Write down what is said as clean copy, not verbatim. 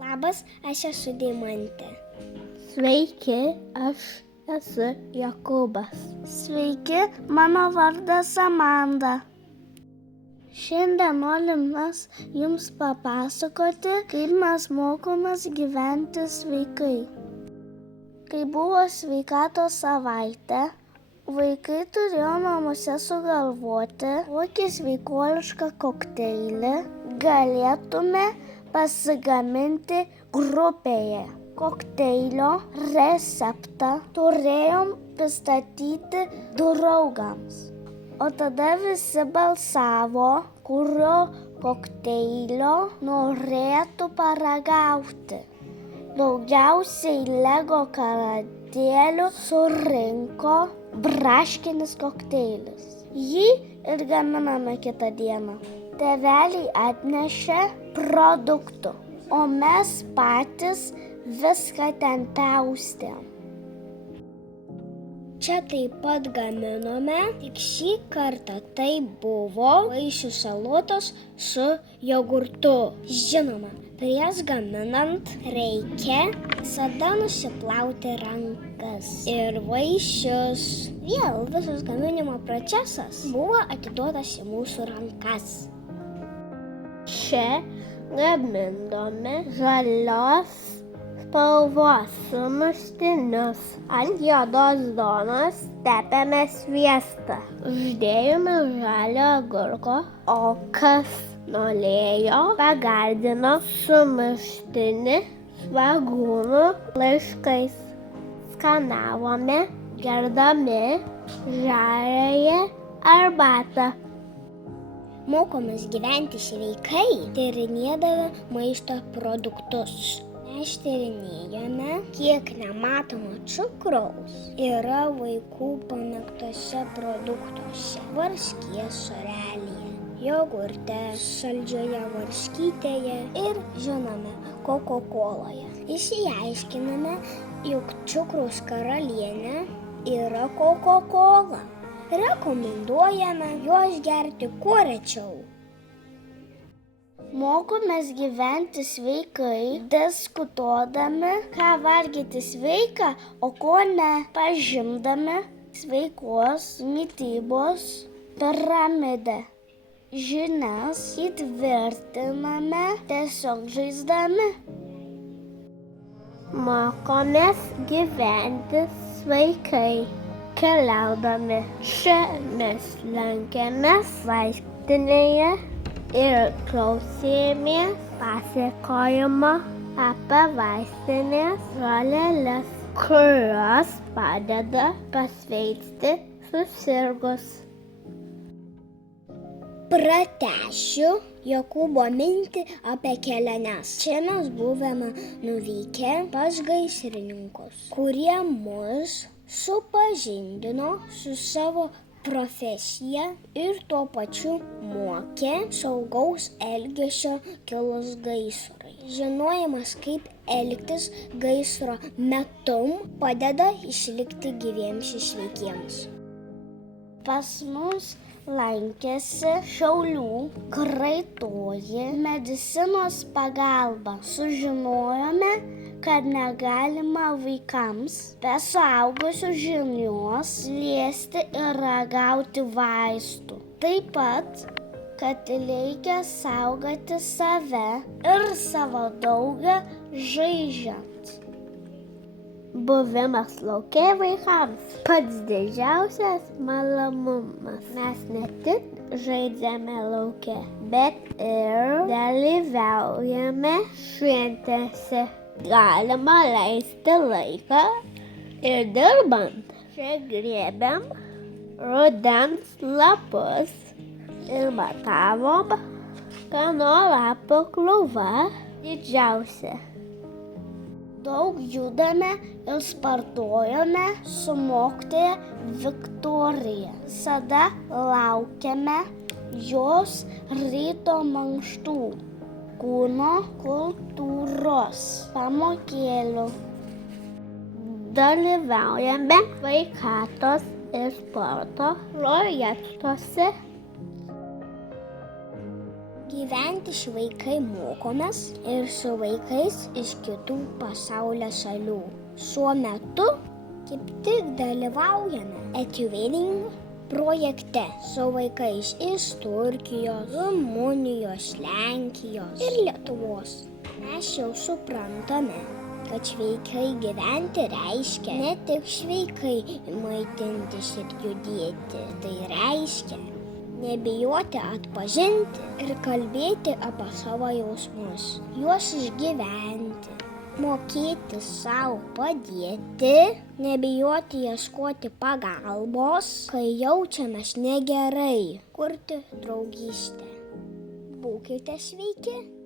Labas, aš esu Deimantė. Sveiki, aš esu Jokūbas. Sveiki, mano vardas Amanda. Šiandien norim jums papasakoti, kaip mes mokomės gyventi sveikai. Kai buvo sveikatos savaitė, vaikai turėjo namuose sugalvoti, kokį sveikuolišką kokteilį galėtume pasigaminti grupėje. Kokteilio receptą turėjom pristatyti draugams. O tada visi balsavo, kurio kokteilio norėtų paragauti. Daugiausiai Lego kaladėlių surinko braškinis kokteilis. Jį ir gaminame kitą dieną. Tėveliai atnešė produktų, o mes patys viską ten pjaustėm. Čia taip pat gaminome, tik šį kartą tai buvo vaisių salotos su jogurtu. Žinoma, prieš gaminant reikia visada nusiplauti rankas ir vaisius. Vėl visas gaminimo procesas buvo atiduotas į mūsų rankas. Čia gamindome žalios spalvos sumuštinius. Ant juodos duonos tepėme sviestą. Uždėjome žalio agurko, o kas norėjo, pagardino sumuštinį svagūnų laiškais. Skanavome, gerdami žaliąją arbatą. Mokomės gyventi sveikai, tyrinėdami maisto produktus. Mes tyrinėjome, kiek nematomo cukraus yra vaikų pamėgtose produktuose. Varškės sūrelyje, jogurte, saldžioje varškytėje ir, žinome, Coca-Coloje. Išsiaiškiname, jog cukraus karalienė yra Coca-Cola. Rekomenduojame juos gerti kuo rečiau. Mokomės gyventi sveikai, diskutuodami, ką valgyti sveika, o ko ne, pažindami sveikos mitybos piramidę. Žinias įtvirtiname tiesiog žaisdami. Mokomės gyventi sveikai, keliaudami. Čia mes lankėmės vaistinėje ir klausėmės pasakojimo apie vaistinės žoleles, kurios padeda pasveikti susirgus. Pratęsiu Jokūbo mintį apie keliones. Čia mes buvome nuvykę pas gaisrininkus, kurie mus supažindino su savo profesija ir tuo pačiu mokė saugaus elgesio kilus gaisrui. Žinojimas, kaip elgtis gaisro metu, padeda išlikti gyviems ir sveikiems. Pas mus lankėsi Šiaulių greitoji medicinos pagalba. Sužinojome, kad negalima vaikams be suaugusių žinios liesti ir ragauti vaistų. Taip pat, kad reikia saugoti save ir savo draugą žaidžiant. Buvimas lauke vaikams pats didžiausias malonumas. Mes ne tik žaidžiame lauke, bet ir dalyvaujame šventėse. Galima leisti laiką ir dirbant. Čia grėbėm rudens lapus ir matavom, kano lapo krūva didžiausia. Daug judame ir sportuojame su mokytoja Viktorija. Visada laukiame jos ryto mankštų, kūno kultūros pamokėlių. Dalyvaujame sveikatos ir sporto projektuose. Gyventi sveikai mokomės ir su vaikais iš kitų pasaulio šalių. Šiuo metu kaip tik dalyvaujame Eduvening projekte su vaikais iš Turkijos, Rumunijos, Lenkijos ir Lietuvos. Mes jau suprantame, kad sveikai gyventi reiškia ne tik sveikai maitintis ir judėti. Tai reiškia nebijoti atpažinti ir kalbėti apie savo jausmus, juos išgyventi, mokėti savo padėti, nebijoti ieškoti pagalbos, kai jaučiamės negerai, kurti draugystę. Būkite sveiki!